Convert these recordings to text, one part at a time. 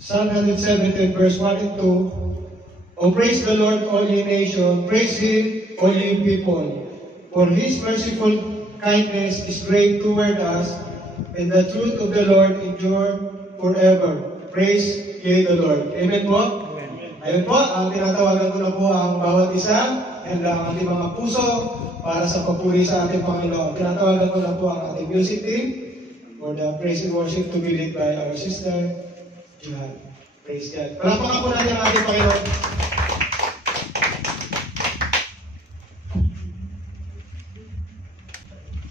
Psalm 117 verse 1 and 2. O praise the Lord, all ye nations, praise Him, all ye people. For His merciful kindness is great toward us, and the truth of the Lord endure forever. Praise ye the Lord. Amen po? Ayun po, tinatawagan ko na po ang bawat isa and ang ating mga puso para sa papuri sa ating Panginoon. Tinatawagan ko na po ang ating music team for the praise and worship to be led by our sister, Johan. Praise God. Palakpakan po natin ang ating Panginoon.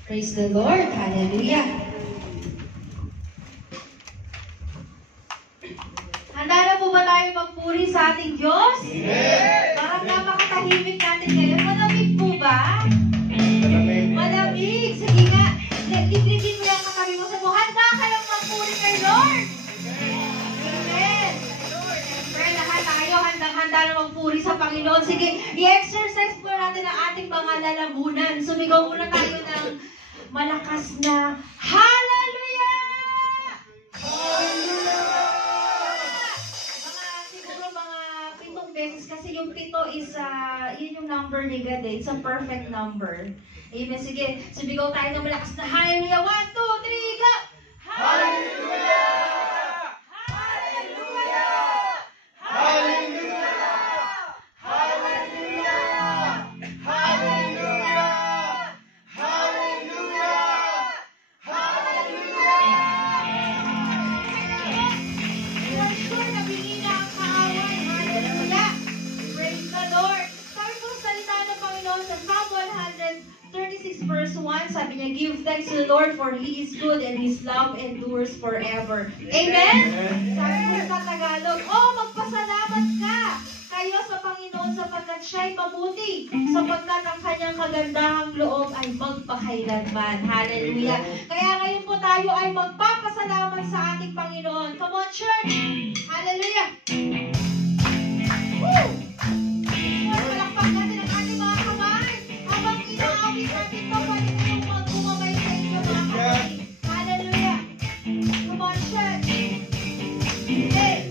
Praise the Lord. Hallelujah. Handa na po ba tayo magpuri sa ating Diyos? Amen! Parang napakatahimik natin ngayon. Malamig po ba? Malamig. Sige nga. Librigin mo yung katabi mo sa mo. Handa kayong magpuri kay Lord? Amen. Siyempre, lahat tayo handang-handa na magpuri sa Panginoon. Sige, i-exercise po natin ang ating mga lalamunan. Sumigaw muna tayo ng malakas na Hallelujah! Hallelujah! Siguro mga 7 beses kasi yung 7 is yun yung number ni God eh. It's a perfect number. Amen. Sige, sumigaw tayo ng malakas na Hallelujah! 1, 2, 3, go! Hallelujah! Hallelujah! Hallelujah! Verse 1, sabi niya, give thanks to the Lord for He is good and His love endures forever. Amen? Sabi ko sa Tagalog, magpasalamat ka kayo sa Panginoon sapagkat siya'y mabuti, sapagkat ang kanyang kagandahang loob ay magpakailanman. Hallelujah. Kaya ngayon po tayo ay magpapasalamat sa ating Panginoon. Come on, church! Hallelujah! Woo! Palakpak natin ang ating mga kamay habang inaawit natin pa pwede mo yung magkumamay sa inyo mga kamay. Hallelujah! Come on, church! Hey!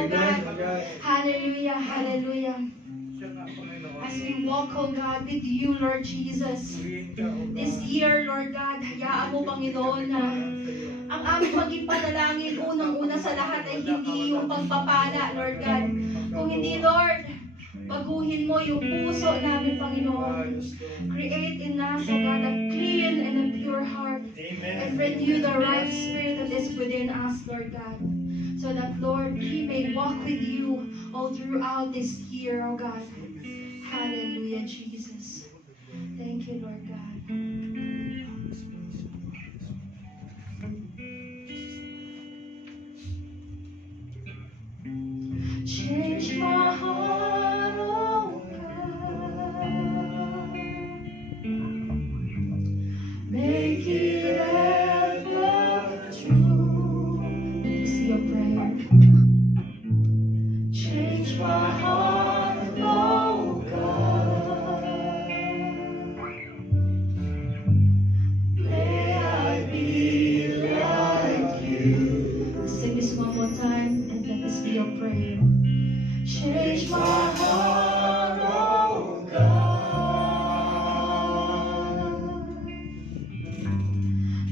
oh God. Hallelujah, hallelujah. As we walk, oh God, with you, Lord Jesus. This year, Lord God, hayaan mo, Panginoon, na ang aming maging panalangin, unang-una sa lahat ay hindi yung pagpapala, Lord God. Kung hindi, Lord, baguhin mo yung puso namin, Panginoon. Create in us, O God, a clean and a pure heart. And renew the right spirit that is within us, Lord God. So that, Lord, we may walk with you all throughout this year, O God. Hallelujah, Jesus. Thank you, Lord God. Change my heart, oh God. Make it ever true. This is your prayer. Change my heart, oh God. May I be like you. Sing this one more time and let this be your prayer. Change my heart, oh God.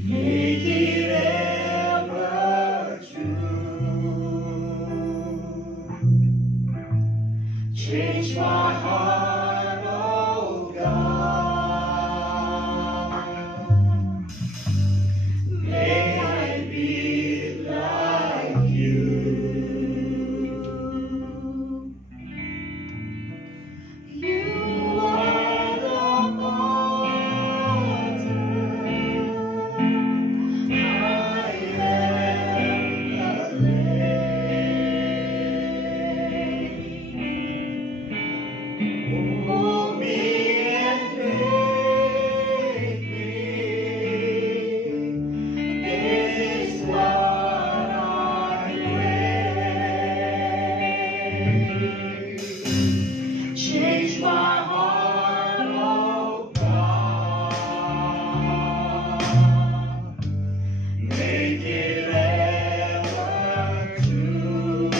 Make it ever true. Change my heart, oh God. May I be like you. You are the potter. I am the clay. Mold me and make me. This is what I pray. Change my heart, oh God. Make it ever true.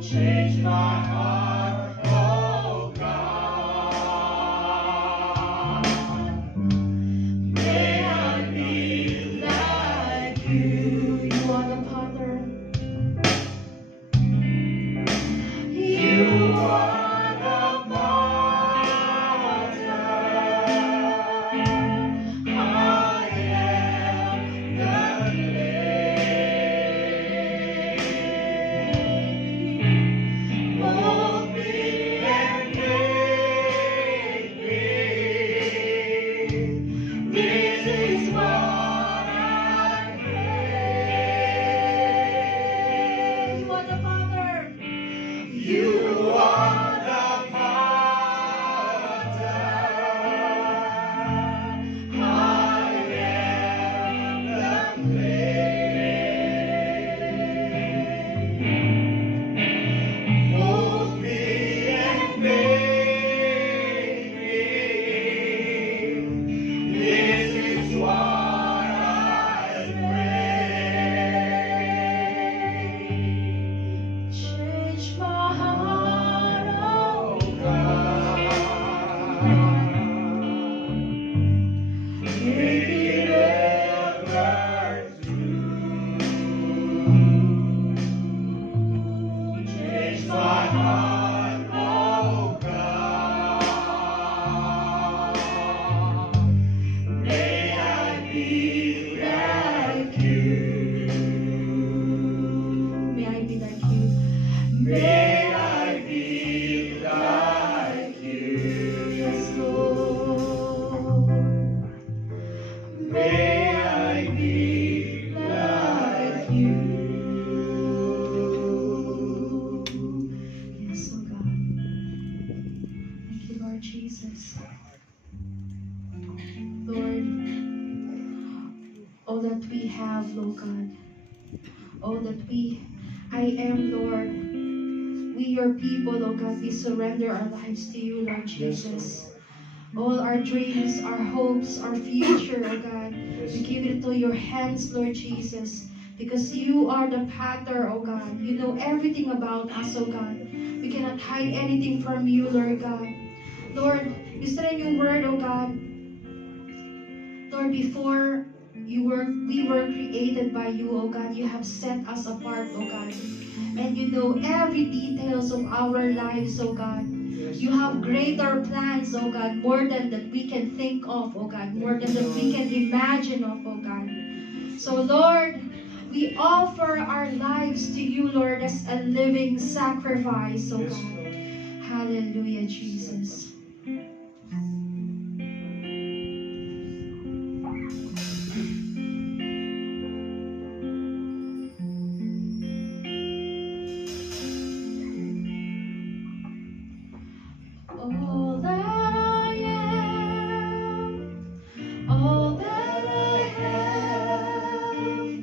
Change my heart, oh God. May I be like you. You are the potter. You are the potter. I am the clay. Mold me and make me. This is what I pray. You are the potter. You are the potter. I am the clay. Mold me and make me. This is what I pray. Change my heart, oh God. Make it ever true. Change my heart, oh God. May I be like you. May I be like you. May I be like you. Yes, Lord. May I be like you. Yes, oh God. Thank you, Lord Jesus. Lord, all that we have, Lord God, all that I am, Lord, we, your people, Lord God, we surrender our lives to you, Lord Jesus. All our dreams, our hopes, our future, oh God, we give it to your hands, Lord Jesus. Because you are the Pater, O God. You know everything about us, O God. We cannot hide anything from you, Lord God. Lord, you said in your word, O God, Lord, before we were created by you, O God. You have set us apart, O God. And you know every details of our lives, O God. You have greater plans, O God, more than that we can think of, O God, more than that we can imagine of, O God. So, Lord, we offer our lives to you, Lord, as a living sacrifice, O God. Hallelujah, Jesus. All that I am, all that I have,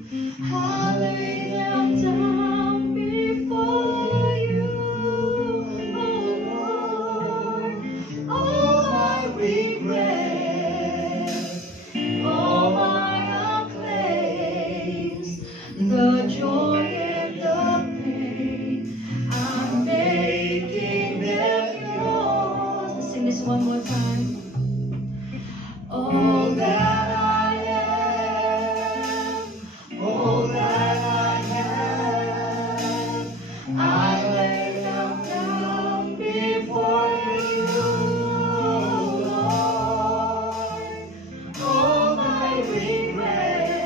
I lay them down before you, oh Lord. All my regrets, all my acclaims, the joy and the pain, I'm making them yours. Let's sing this one more time. All that I am, all that I have, I lay them down before you, Lord. All my regrets,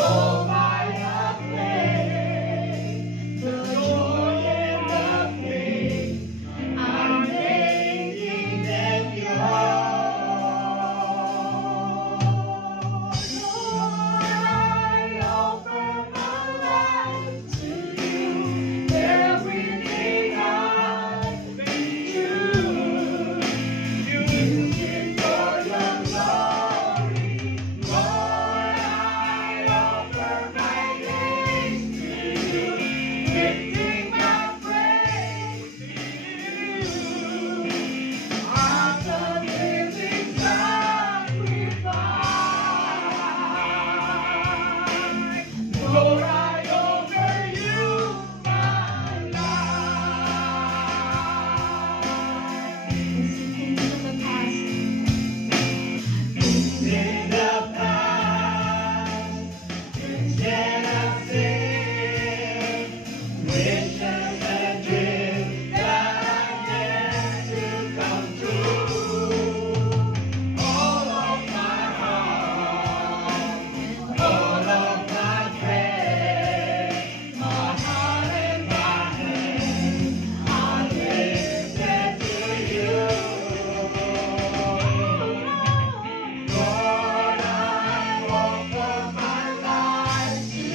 all my acclaim, the joy and the pain, I'm making them yours. Lord, I offer my life to you, everything I've been through. Use it for your glory. Lord, I offer my days to you, lifting my praise to you. I'm the living sacrifice. Lord, I offer you my life. Things in the past. Things in the past, instead of sin, wishes and dreams that I dare to come true. All of my heart, all of my praise, my heart and my hand, I lift it to you. Lord, I offer my life to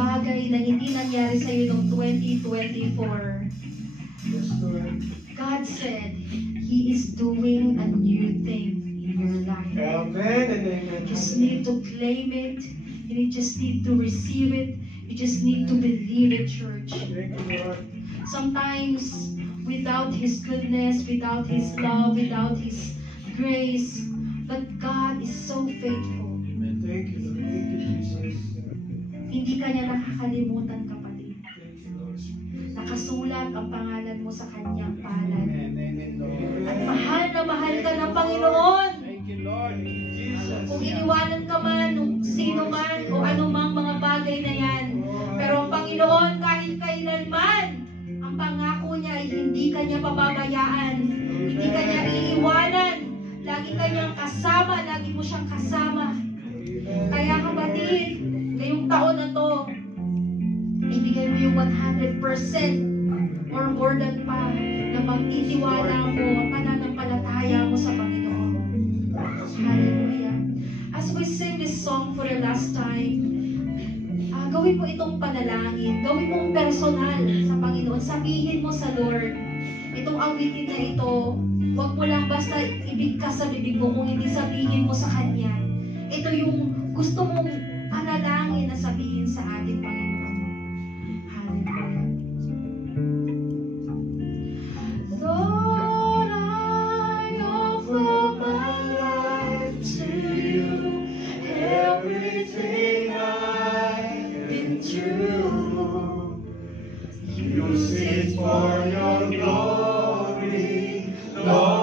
bagay na hindi nangyari sa'yo noong 2024. Yes, Lord. God said, He is doing a new thing in your life. Amen and amen. You just need to claim it. You just need to receive it. You just need to believe it, church. Thank you, Lord. Sometimes, without His goodness, without His love, without His grace, but God is so faithful. Thank you, Lord. Thank you, Jesus. Hindi ka niya nakakalimutan, kapatid. Thank you, Lord. Nakasulat ang pangalan mo sa kanyang palad. Amen, amen, Lord. At mahal na mahal ka ng Panginoon. Thank you, Lord. Jesus. Kung iniwanan ka man, nung sino man, o anumang mga bagay na yan. Pero ang Panginoon, kahit kailanman, ang pangako niya ay hindi ka niya pababayaan. Hindi ka niya iiwanan. Lagi ka niyang kasama. Lagi mo siyang kasama. Kaya kapatid, ngayong taon na to, ibigay mo yung 100% or more than pa na pagtitiwala mo, pananampalataya mo sa Panginoon. Hallelujah. As we sing this song for the last time, gawin mo itong panalangin. Gawin mong personal sa Panginoon. Sabihin mo sa Lord, itong awitin na ito, huwag mo lang basta ibigkas sa bibig mo kung hindi sabihin mo sa Kanya. Ito yung gusto mong panalangin na sabihin sa ating Panginoon. Hallelujah. Lord, I offer my life to you. Everything I've been through, Use it for your glory, Lord.